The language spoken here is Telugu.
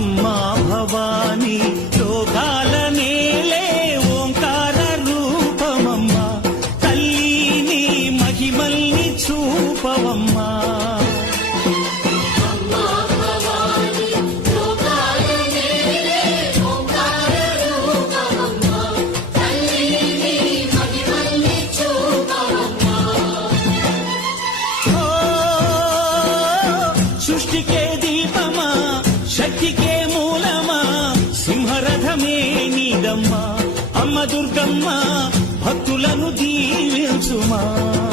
అమ్మా భవానీ లోకాల నేలే ఓంకార రూపమమ్మా తల్లి నీ మహిమల్ని చూపవమ్మా సృష్టికే దీపమా శక్తికే మూలమా సింహరథమే నీదమ్మా అమ్మ దుర్గమ్మ భక్తులను దీవించుమా